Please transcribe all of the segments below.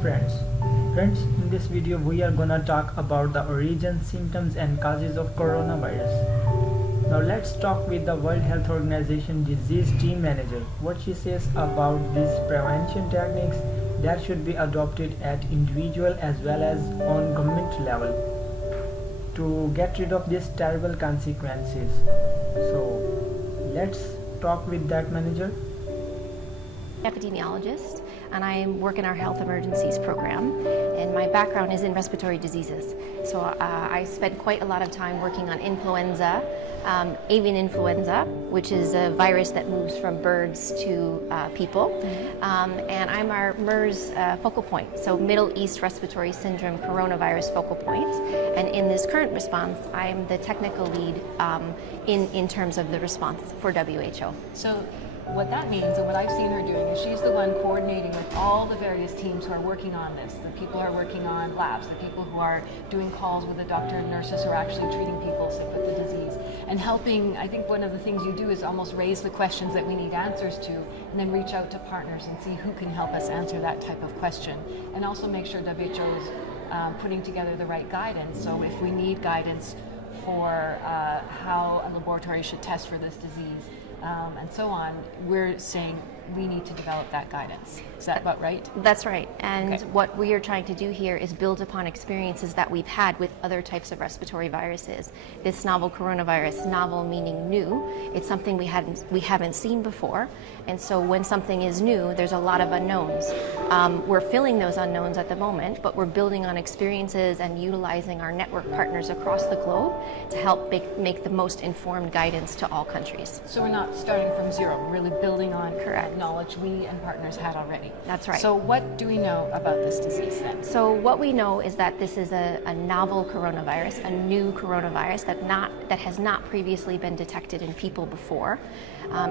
friends. In this video we are gonna talk about the origin, symptoms and causes of coronavirus. Now let's talk with the World Health Organization disease team manager, what she says about these prevention techniques that should be adopted at individual as well as on government level to get rid of these terrible consequences. So let's talk with that manager. Epidemiologist, and I work in our health emergencies program, and my background is in respiratory diseases. So I spent quite a lot of time working on influenza, avian influenza, which is a virus that moves from birds to people, and I'm our MERS focal point, so Middle East Respiratory Syndrome coronavirus focal point, and in this current response I'm the technical lead in terms of the response for WHO. So what that means, and what I've seen her doing, is she's the one coordinating with all the various teams who are working on this. The people who are working on labs, the people who are doing calls with the doctor and nurses who are actually treating people sick with the disease. And helping, I think one of the things you do is almost raise the questions that we need answers to, and then reach out to partners and see who can help us answer that type of question. And also make sure WHO is putting together the right guidance. So if we need guidance for how a laboratory should test for this disease, and so on, we're saying we need to develop that guidance. Is that about right? That's right. And okay. What we are trying to do here is build upon experiences that we've had with other types of respiratory viruses. This novel coronavirus, novel meaning new, it's something we haven't seen before. And so when something is new, there's a lot of unknowns. We're filling those unknowns at the moment, but we're building on experiences and utilizing our network partners across the globe to help make the most informed guidance to all countries. So we're not starting from zero, we're really building on Correct. knowledge we and partners had already. That's right. So what do we know about this disease then? So what we know is that this is a novel coronavirus, a new coronavirus that has not previously been detected in people before.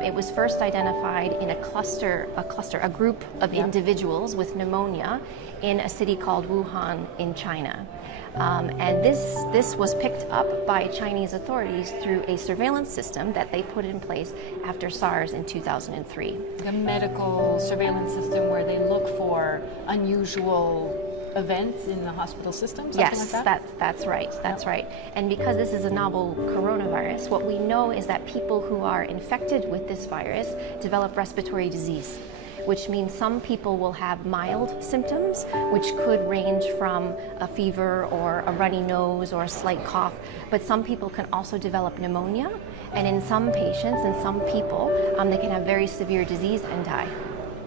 It was first identified in a group of individuals with pneumonia in a city called Wuhan in China. And this was picked up by Chinese authorities through a surveillance system that they put in place after SARS in 2003. The medical surveillance system where they look for unusual events in the hospital system? Yes, like that? that's right. That's right. And because this is a novel coronavirus, what we know is that people who are infected with this virus develop respiratory disease, which means some people will have mild symptoms, which could range from a fever or a runny nose or a slight cough. But some people can also develop pneumonia, and in some patients and some people, they can have very severe disease and die.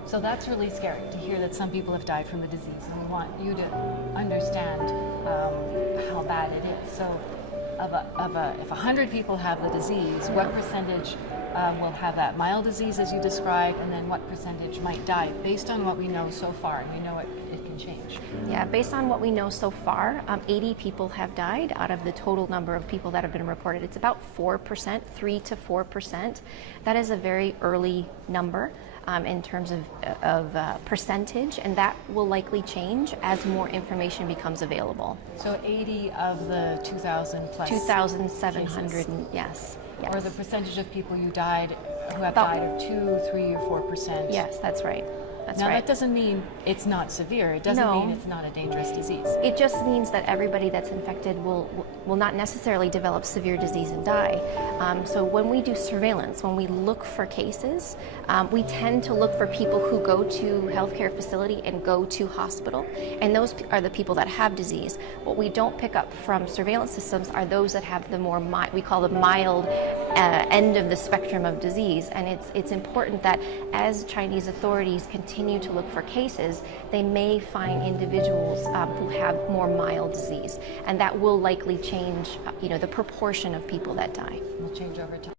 So that's really scary to hear that some people have died from the disease, and we want you to understand how bad it is. So if 100 people have the disease, what percentage will have that mild disease as you described, and then what percentage might die based on what we know so far? And we know it can change. Yeah, based on what we know so far, 80 people have died out of the total number of people that have been reported. It's about 4%, 3 to 4%. That is a very early number in terms of percentage, and that will likely change as more information becomes available. So 80 of the 2,000 plus 2,700, yes. Or the percentage of people who have died of 2, 3, or 4%. Yes, that's right. Now that doesn't mean it's not severe. It doesn't mean it's not a dangerous disease. It just means that everybody that's infected will not necessarily develop severe disease and die. So when we do surveillance, when we look for cases, we tend to look for people who go to healthcare facility and go to hospital, and those are the people that have disease. What we don't pick up from surveillance systems are those that have the more we call the mild end of the spectrum of disease. And it's important that as Chinese authorities continue to look for cases, they may find individuals who have more mild disease, and that will likely change, the proportion of people that die. Will change over time.